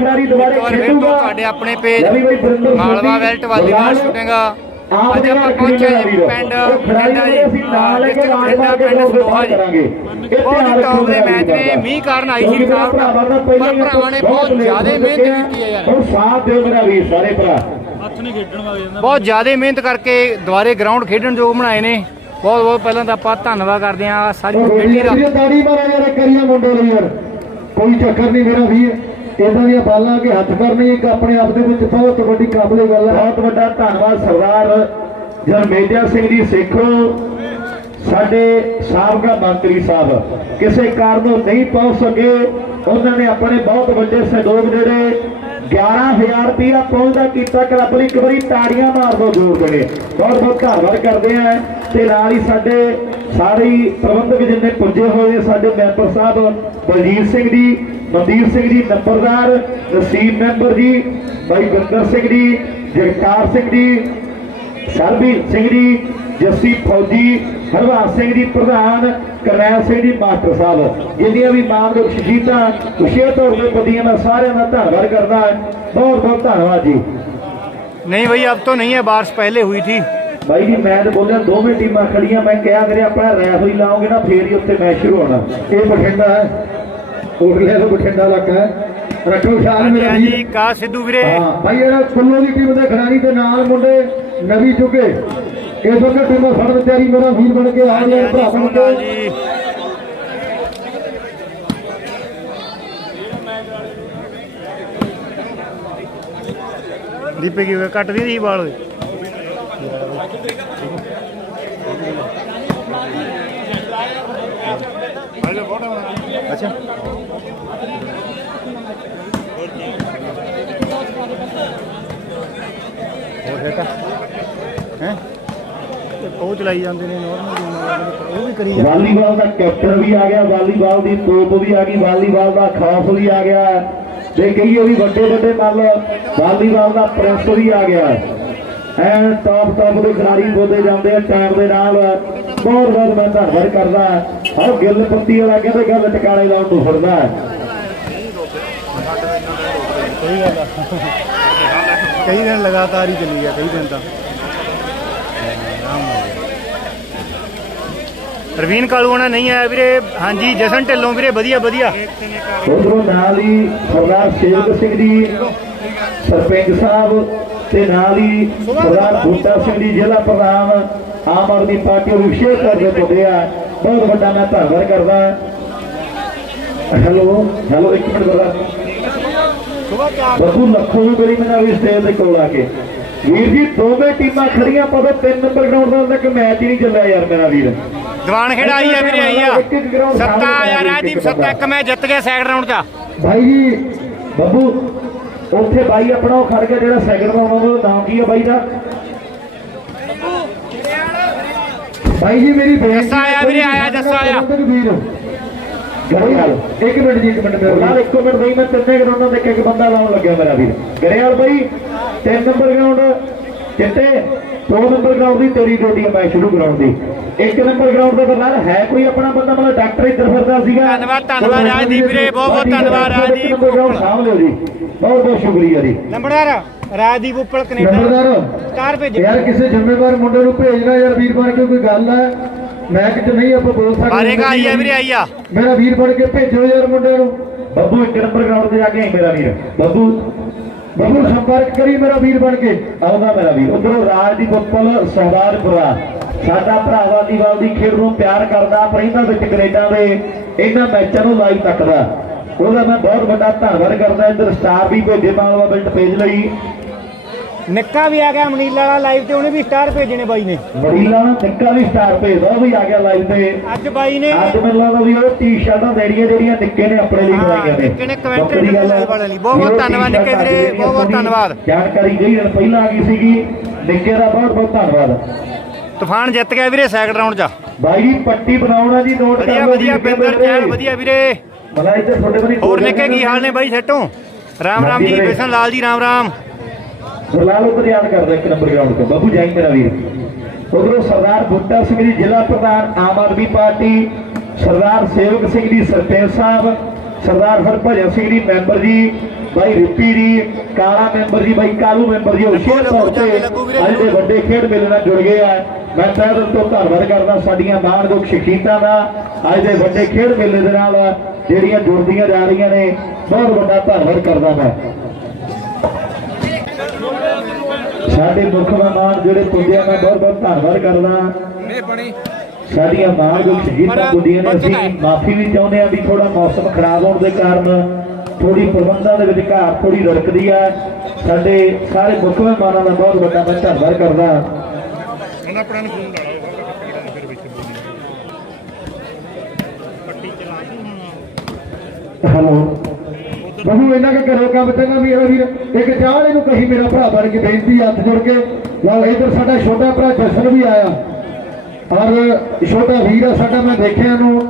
ਖਿਡਾਰੀ ਦੁਬਾਰੇ ਇੱਕ ਵਾਰ ਫਿਰ ਤੋਂ ਖੇਡੂਗਾ ਤੁਹਾਡੇ ਆਪਣੇ ਪੇਜ ਮਾਲਵਾ ਵੈਲਟ ਬਲਰਾਜ, ਸ਼ੂਟਿੰਗ ਅੱਜ ਆਪਾਂ ਪਹੁੰਚੇ ਖੇਡਣਾ ਜੀ। ਪਿੰਡ ਲੈ ਕੇ ਡਿਸਟ੍ਰਿਕਟ ਕੇ ਪਿੰਡ ਸਨੋਹਾ ਜੀ। ਕਰਾਂਗੇ। ਇਹ ਬਹੁਤ ਟੌਪ ਦੇ ਰੱਖੋ ਮੈਚ ਨੇ। ਮੀਂਹ ਕਾਰਨ ਆਈ ਸੀ ਪਰ ਭਰਾਵਾਂ ਨੇ ਬਹੁਤ ਜ਼ਿਆਦਾ ਮਿਹਨਤ। ਕੀਤੀ ਹੈ ਯਾਰ। ਹੁਣ ਸਾਥ ਦਿਓ ਮੇਰਾ ਵੀਰ ਸਾਰੇ ਭਰਾ। ਬਹੁਤ ਜ਼ਿਆਦਾ ਮਿਹਨਤ ਕਰਕੇ ਦੁਬਾਰੇ ਗਰਾਊਂਡ ਖੇਡਣ ਯੋਗ ਬਣਾਏ ਨੇ। ਬਹੁਤ ਬਹੁਤ ਪਹਿਲਾਂ ਤਾਂ ਆਪਾਂ ਧੰਨਵਾਦ ਕਰਦੇ ਹਾਂ। ਸਾਰੀ ਕਮੇਟੀ ਦਾ ਤਾੜੀ ਮਾਰਾ ਯਾਰ ਕਰੀਆਂ ਮੁੰਡੇ ਲਈ ਯਾਰ। ਕੋਈ ਚੱਕਰ ਨਹੀਂ ਮੇਰਾ ਵੀਰ। ਇਦਾਂ ਦੀਆਂ ਬਾਲਾਂ ਕੇ ਹੱਥ ਕਰਨੀ ਇੱਕ ਆਪਣੇ ਆਪ ਦੇ ਵਿੱਚ ਬਹੁਤ ਵੱਡੀ ਕਾਬਲੇ ਗੱਲ ਹੈ ਬਹੁਤ ਵੱਡਾ ਧੰਨਵਾਦ, ਸਰਦਾਰ ਜਰਮੇਜਾ ਸਿੰਘ ਜੀ, ਸੇਖੋ ਸਾਡੇ ਸਾਬਕਾ ਮੰਤਰੀ ਸਾਹਿਬ, ਕਿਸੇ ਕਾਰਨੋਂ ਨਹੀਂ ਪਹੁੰਚ ਸਕੇ। ਉਹਨਾਂ ਨੇ ਆਪਣੇ ਬਹੁਤ ਵੱਡੇ ਸਹਿਯੋਗ ਜਿਹੜੇ 11000 ਰੁਪਇਆ ਪਹੁੰਚਦਾ ਕੀਤਾ। ਕਲੱਬ ਲਈ ਇੱਕ ਵਾਰੀ ਤਾੜੀਆਂ ਮਾਰ ਦੋ ਜੋਰ ਦੇਣੇ ਬਹੁਤ ਬਹੁਤ ਧੰਨਵਾਦ ਕਰਦੇ ਆ ਤੇ ਨਾਲ ਹੀ ਸਾਡੇ ਸਾਰੇ ਹੀ ਪ੍ਰਬੰਧਕ ਜਿੰਨੇ ਪੁੱਜੇ ਹੋਏ ਸਾਡੇ ਮੈਂਬਰ ਸਾਹਿਬ, ਬਲਜੀਤ ਸਿੰਘ ਜੀ, ਮਨਦੀਪ ਸਿੰਘ ਜੀ, ਨੰਬਰਦਾਰ, ਨਸੀਬ ਮੈਂਬਰ ਜੀ, ਬਾਈ ਗੁਰਿੰਦਰ ਸਿੰਘ ਜੀ, ਜਗਤਾਰ ਸਿੰਘ ਜੀ, ਸਰਬੀਰ ਸਿੰਘ ਜੀ, ਜੱਸੀ ਫੌਜੀ ਹਰਵਾਸ ਸਿੰਘ ਦੀ ਪ੍ਰਧਾਨ ਕਰਨੈਲ ਸਿੰਘ ਦੀ ਮਾਸਟਰ ਸਾਹਿਬ। ਜਿਹਦੀਆਂ ਵੀ ਮਾਨਯੋਗ ਸ਼ਹੀਦਾਂ ਵਿਸ਼ੇਸ਼ ਤੌਰ ਤੇ ਬਦੀਆਂ ਮੈਂ ਸਾਰਿਆਂ ਦਾ ਧੰਨਵਾਦ ਕਰਦਾ ਬਹੁਤ ਬਹੁਤ ਧੰਨਵਾਦ ਜੀ। ਨਹੀਂ ਭਈ ਅਬ ਤੋਂ ਨਹੀਂ ਹੈ ਬਾਰਿਸ਼ ਪਹਿਲੇ ਹੋਈ ਥੀ। ਭਾਈ ਜੀ ਮੈਂ ਤਾਂ ਬੋਲਿਆ ਦੋਵੇਂ ਟੀਮਾਂ ਖੜੀਆਂ। ਮੈਂ ਕਿਹਾ ਮੇਰੇ ਆਪਣਾ ਰੈਫ ਹੀ ਲਾਉਂਗੇ ਨਾ ਫੇਰ ਹੀ ਉੱਥੇ ਮੈਚ ਸ਼ੁਰੂ ਹੋਣਾ। ਇਹ ਬਠਿੰਡਾ ਹੈ। ਉਰਲੇ ਤੋਂ ਬਠਿੰਡਾ ਇਲਾਕਾ ਹੈ। ਰੱਖੋ ਖਿਆਲ ਮੇਰਾ ਜੀ ਕਾ ਸਿੱਧੂ ਵੀਰੇ। ਹਾਂ ਭਾਈ ਇਹਨਾਂ ਕੁੱਲੋ ਦੀ ਟੀਮ ਦੇ ਖਿਡਾਰੀ ਤੇ ਨਾਲ ਮੁੰਡੇ ਨਵੀਂ ਚੁਕੇ ਇਹ ਦੋਵੇਂ ਟੀਮਾਂ ਫੜਨ ਤਿਆਰੀ ਮੇਰਾ ਵੀਰ ਬਣ ਕੇ ਆ ਗਿਆ ਭਰਾ ਬਣ ਕੇ। ਜੀ। ਦੀਪੇ ਕੀ ਹੋਇਆ? ਕੱਟ ਦੀ ਸੀ ਵਾਲ ਹੋਏ ਅੱਛਾ। ਹੋਰ ਹੈ ਹੈ? ਉਹ ਚਲਾਈ ਜਾਂਦੇ ਨੇ ਨਾਰਮਲ ਉਹ ਵੀ ਕਰੀ ਜਾਂਦੇ ਵਾਲੀਬਾਲ ਦਾ ਕੈਪਟਨ ਵੀ ਆ ਗਿਆ ਵਾਲੀਬਾਲ ਦੀ ਤੋਪ ਵੀ ਆ ਗਈ ਵਾਲੀਬਾਲ ਦਾ ਖਾਸ ਵੀ ਆ ਗਿਆ। ਤੇ ਕਈਏ ਵੀ ਵੱਡੇ ਵੱਡੇ ਮੰਨ ਲਓ ਵਾਲੀਬਾਲ ਦਾ ਪ੍ਰਿੰਸ ਵੀ ਆ ਗਿਆ। ਐਨ ਟੌਪ ਟੌਪ ਦੇ ਖਿਡਾਰੀ ਬੋਲੇ ਜਾਂਦੇ ਆ ਟਾਈਮ ਦੇ ਨਾਲ। ਬਹੁਤ ਬਹੁਤ ਮੈਂ ਧੰਨਵਾਦ ਕਰਦਾ। ਹਰ ਗਿੱਲ ਪੱਤੀ ਵਾਲਾ ਕਹਿੰਦੇ ਗੱਲ ਟਿਕਾਣੇ ਲਾਉਣ ਨੂੰ ਫਿਰਦਾ। ਹੈ ਕਈ ਦਿਨ ਲਗਾਤਾਰ ਹੀ ਚੱਲੀ ਗਿਆ ਕਈ ਦਿਨ ਤਾਂ। ਰਵੀਨ ਕਾਲੂਆਣਾ ਨਹੀਂ ਆਇਆ ਵੀਰੇ। ਹਾਂਜੀ, ਜਸਨ ਢਿੱਲੋਂ ਵੀਰੇ, ਵਧੀਆ ਵਧੀਆ। ਉਧਰੋਂ ਨਾਲ ਹੀ ਸਰਦਾਰ ਸੇਵਕ ਸਿੰਘ ਜੀ, ਸਰਪੰਚ ਸਾਹਿਬ ਤੇ ਨਾਲ ਹੀ ਸਰਦਾਰ ਬੂਟਾ ਸਿੰਘ ਜੀ, ਜ਼ਿਲ੍ਹਾ ਪ੍ਰਧਾਨ, ਆਮ ਆਦਮੀ ਪਾਰਟੀ ਨੂੰ ਵਿਸ਼ੇਸ਼ ਕਰਕੇ ਪੁੱਛਿਆ ਬਹੁਤ ਵੱਡਾ ਮੈਂ ਧੰਨਵਾਦ ਕਰਦਾ। ਹੈਲੋ ਹੈਲੋ, ਇੱਕ ਮਿੰਟ ਬਰਦਾ ਬੱਬੂ ਲੱਖੋਂ ਨੂੰ ਮੇਰੀ ਮਨਾ ਵੀ ਸਟੇਜ ਦੇ ਕੋਲ ਆ ਕੇ। ਵੀਰ ਜੀ, ਦੋਵੇਂ ਟੀਮਾਂ ਖੜੀਆਂ ਪਵੇ ਤਿੰਨ ਨੰਬਰ ਗਰਾਊਂਡ ਦਾ ਤੱਕ ਮੈਚ ਹੀ ਨਹੀਂ ਚੱਲਿਆ ਯਾਰ ਮੇਰਾ ਵੀਰ। ਦੀਵਾਨ ਖੇਡ ਆਈ ਆ। ਵੀਰੇ ਆਈ ਆ। ਸੱਤਾ ਯਾਰ ਰਾਜਦੀਪ ਸੱਤਾ ਇੱਕ ਮੈਂ ਜਿੱਤ ਗਿਆ ਸੈਕਿੰਡ ਰਾਉਂਡ 'ਚ। ਭਾਈ ਜੀ ਬੱਬੂ ਉੱਥੇ ਬਾਈ ਆਪਣਾ ਉਹ ਖੜ ਗਿਆ ਜਿਹੜਾ ਸੈਕਿੰਡ ਰਾਉਂਡ ਉਹਦਾ ਨਾਮ ਕੀ ਹੈ ਬਾਈ ਦਾ? ਭਾਈ ਜੀ ਮੇਰੀ ਬੇਨਤੀ ਆਇਆ ਵੀਰੇ, ਆਇਆ, ਜੱਸਾ ਆਇਆ। ਗਰੇਵਾਲ ਇੱਕ ਮਿੰਟ ਜੀ ਇੱਕ ਮਿੰਟ ਮੇਰੇ ਨਾਲ ਇੱਕ ਮਿੰਟ ਨਹੀਂ ਮੈਂ ਤਿੰਨੇ ਗਰਾਊਂਡਾਂ ਦੇ ਇੱਕ ਇੱਕ ਬੰਦਾ ਲਾਉਣ ਲੱਗਿਆ ਮੇਰਾ ਵੀਰ। ਗਰੇਵਾਲ ਬਾਈ ਤਿੰਨ ਨੰਬਰ ਗਰਾਊਂਡ ਚਿੱਟੇ ਦੋ ਨੰਬਰ ਗਰਾਊਂਡ ਦੀ ਤੇਰੀ ਡਿਊਟੀ ਹੈ ਮੈਚ ਸ਼ੁਰੂ ਗਰਾਊਂਡ ਦੀ। ਇੱਕ ਨੰਬਰ ਗਰਾਊਂਡ ਦਾ ਬੰਦਾ ਹੈ ਕੋਈ ਆਪਣਾ ਬੰਦਾ ਮਤਲਬ ਡਾਕਟਰ ਇੱਧਰ ਫਿਰਦਾ ਸੀਗਾ। ਧੰਨਵਾਦ, ਧੰਨਵਾਦ ਰਾਜਦੀਪ ਵੀਰੇ, ਬਹੁਤ ਬਹੁਤ ਧੰਨਵਾਦ ਰਾਜਦੀਪ। ਸਾਂਭ ਲਿਓ ਜੀ। ਬਹੁਤ ਬਹੁਤ ਸ਼ੁਕਰੀਆ ਜੀ। ਨੰਬਰਦਾਰ ਰਾਜਦੀਪ ਉੱਪਲ ਕੈਨੇਡਾ। ਨੰਬਰਦਾਰ। ਸਟਾਰ ਭੇਜ। ਯਾਰ ਕਿਸੇ ਜ਼ਿੰਮੇਵਾਰ ਮੁੰਡੇ ਨੂੰ ਭੇਜਣਾ ਯਾਰ ਵੀਰ ਬਣ ਕੇ ਕੋਈ ਗੱਲ ਹੈ ਮੈਚ 'ਚ ਨਹੀਂ ਆਪਾਂ ਬੋਲ ਸਕਦੇ ਬਾਰੇਗਾ ਆਈ ਆ ਵੀਰੇ ਆਈ ਆ। ਮੇਰਾ ਵੀਰ ਬਣ ਕੇ ਭੇਜੋ ਯਾਰ ਮੁੰਡੇ ਨੂੰ। ਬੱਬੂ ਇੱਕ ਨੰਬਰ ਗਰਾਊਂਡ ਤੇ ਜਾ ਕੇ ਆਈ ਮੇਰਾ ਵੀਰ। ਬੱਬੂ ਬੱਬੂ ਸੰਪਰਕ ਕਰੀ ਮੇਰਾ ਵੀਰ ਬਣ ਕੇ। ਆਉਂਦਾ ਮੇਰਾ ਵੀਰ। ਉਧਰੋਂ ਰਾਜਦੀਪ ਉੱਪਲ ਸਹਵਾਰਪੁਰਾ ਸਾਡਾ ਭਰਾਵਾ ਦੀ ਵਾਲ ਦੀ ਖੇਡ ਨੂੰ ਪਿਆਰ ਕਰਦਾ, ਪਰ ਇਹਨਾਂ ਵਿੱਚ ਕੈਨੇਡਾ ਦੇ ਇਹਨਾਂ ਮੈਚਾਂ ਨੂੰ ਲਾਈਵ ਤੱਕਦਾ। ਉਹਦਾ ਮੈਂ ਬਹੁਤ ਵੱਡਾ ਧੰਨਵਾਦ ਕਰਦਾ। ਇੱਧਰ ਸਟਾਰ ਵੀ ਭੇਜੇ ਮਾਲਵਾ ਬਿਲਟ ਪੇਜ ਲਈ। ਨਿੱਕਾ ਵੀ ਆ ਗਿਆ ਮਨੀਲਾ ਵਾਲਾ ਲਾਈਵ ਤੇ ਉਹਨੇ ਵੀ ਸਟਾਰ ਭੇਜਣੇ ਬਾਈ ਨੇ। ਮਰੀਲਾ ਨਿੱਕਾ ਵੀ ਸਟਾਰ ਭੇਜਦਾ ਉਹ ਵੀ ਆ ਗਿਆ ਲਾਈਵ ਤੇ। ਅੱਜ ਬਾਈ ਨੇ ਅੱਜ ਮੈਨੂੰ ਲੱਗਦਾ ਵੀ ਉਹ ਟੀ-ਸ਼ਰਟਾਂ ਦੇਣੀਆਂ ਜਿਹੜੀਆਂ ਨਿੱਕੇ ਨੇ ਆਪਣੇ ਲਈ ਬਣਾਈਆਂ ਨੇ। ਨਿੱਕੇ ਨੇ ਗੱਲ ਹੈ। ਵਾਲੇ ਲਈ। ਬਹੁਤ ਬਹੁਤ ਧੰਨਵਾਦ ਨਿੱਕੇ ਵੀਰੇ, ਬਹੁਤ ਬਹੁਤ ਧੰਨਵਾਦ। ਜਾਣਕਾਰੀ ਜਿਹੜੀ ਪਹਿਲਾਂ ਆ ਗਈ ਸੀਗੀ ਨਿੱਕੇ ਦਾ ਬਹੁਤ ਬਹੁਤ ਧੰਨਵਾਦ। ਤੂਫਾਨ ਜਿੱਤ ਗਿਆ ਵੀਰੇ ਸੈਕਿੰਡ ਰਾਉਂਡ 'ਚ। ਬਾਈ ਜੀ ਪੱਟੀ ਬਣਾਉਣਾ ਜੀ ਨੋਟ ਕਰ ਵਧੀਆ ਲਓ ਵਧੀਆ ਜੀ, ਬਿੰਦਰ ਚੈਨ ਵਧੀਆ ਵੀਰੇ। ਮਲਾ ਇੱਥੇ ਤੁਹਾਡੇ ਬਣੀ ਹੋਰ ਨਿੱਕੇ ਕੀ ਹਾਲ ਨੇ ਬਾਈ ਸੈਟੋਂ? ਰਾਮ ਰਾਮ ਜੀ ਬਿਸ਼ਨ ਲਾਲ ਜੀ ਰਾਮ ਰਾਮ ਸਰਲਾਲ ਉੱਪਰ ਯਾਦ ਕਰਦਾ ਇੱਕ ਨੰਬਰ ਗਰਾਊਂਡ ਤੇ। ਬੱਬੂ ਜਾਈ ਮੇਰਾ ਵੀਰ। ਉਧਰੋਂ ਸਰਦਾਰ ਬੁੱਟਾ ਸਿੰਘ ਜੀ ਜ਼ਿਲ੍ਹਾ ਪ੍ਰਧਾਨ ਆਮ ਆਦਮੀ ਪਾਰਟੀ ਸਰਦਾਰ ਸੇਵਕ ਸਿੰਘ ਜੀ ਸਰਪੰਚ ਸਾਹਿਬ ਸਰਦਾਰ ਹਰਭਜਨ ਸਿੰਘ ਜੀ ਮੈਂਬਰ ਜੀ ਬਾਈ ਰਿੱਪੀ ਜੀ ਕਾਲਾ ਮੈਂਬਰ ਜੀ ਬਾਈ ਕਾਲੂ ਮੈਂਬਰ ਜੀ ਵਿਸ਼ੇਸ਼ ਤੌਰ ਤੇ ਅੱਜ ਦੇ ਵੱਡੇ ਖੇਡ ਮੇਲੇ ਨਾਲ ਜੁੜ ਗਏ ਆ। ਮੈਂ ਤਹਿ ਦਿਲ ਤੋਂ ਧੰਨਵਾਦ ਕਰਦਾ ਸਾਡੀਆਂ ਮਾਣਯੋਗ ਸ਼ਖਸੀਅਤਾਂ ਦਾ। ਅੱਜ ਦੇ ਵੱਡੇ ਖੇਡ ਮੇਲੇ ਦੇ ਨਾਲ ਜਿਹੜੀਆਂ ਜੁੜਦੀਆਂ ਜਾ ਰਹੀਆਂ ਨੇ ਬਹੁਤ ਵੱਡਾ ਧੰਨਵਾਦ ਕਰਦਾ ਮੈਂ। ਸਾਡੇ ਮੁੱਖ ਮਹਿਮਾਨ ਜਿਹੜੇ ਪੁੰਦਿਆਂ ਦਾ ਬਹੁਤ ਬਹੁਤ ਧੰਨਵਾਦ ਕਰਦਾ। ਸਾਡੀਆਂ ਮਾਣਯੋਗ ਸ਼ਹੀਦਾਂ ਗੁੱਡੀਆਂ ਨੇ ਅਸੀਂ ਮਾਫੀ ਵੀ ਚਾਹੁੰਦੇ ਆ ਵੀ ਥੋੜਾ ਮੌਸਮ ਖਰਾਬ ਹੋਣ ਦੇ ਕਾਰਨ ਥੋੜੀ ਪ੍ਰਬੰਧਾਂ ਦੇ ਵਿੱਚ ਘਾਟ ਥੋੜੀ ਰੜਕਦੀ ਆ। ਸਾਡੇ ਸਾਰੇ ਮੁੱਖ ਮਹਿਮਾਨਾਂ ਦਾ ਬਹੁਤ ਵੱਡਾ ਮੈਂ ਧੰਨਵਾਦ ਕਰਦਾ। ਉਹਨਾਂ ਆਪਣਾ ਨੂੰ ਫੋਨ ਲਾ ਲਓ ਕੱਟੀ ਦਾ ਫਿਰ ਵਿੱਚ ਬੋਲੀ ਕੱਟੀ ਚਲਾ ਦੀ ਹੈਲੋ। ਬਹੂ, ਇਹਨਾਂ ਦੇ ਘਰੋਂ ਕੰਮ ਚੰਗਾ ਵੀ ਇਹ ਵੀਰ, ਇੱਕ ਚਾਹ ਵਾਲੇ ਨੂੰ ਕਹੀ, ਮੇਰਾ ਭਰਾ ਬਣ ਕੇ ਬੇਨਤੀ ਹੱਥ ਜੋੜ ਕੇ। ਲਓ, ਇੱਧਰ ਸਾਡਾ ਛੋਟਾ ਭਰਾ ਜਸਨ ਵੀ ਆਇਆ। ਔਰ ਛੋਟਾ ਵੀਰ ਆ ਸਾਡਾ, ਮੈਂ ਦੇਖਿਆ ਨੂੰ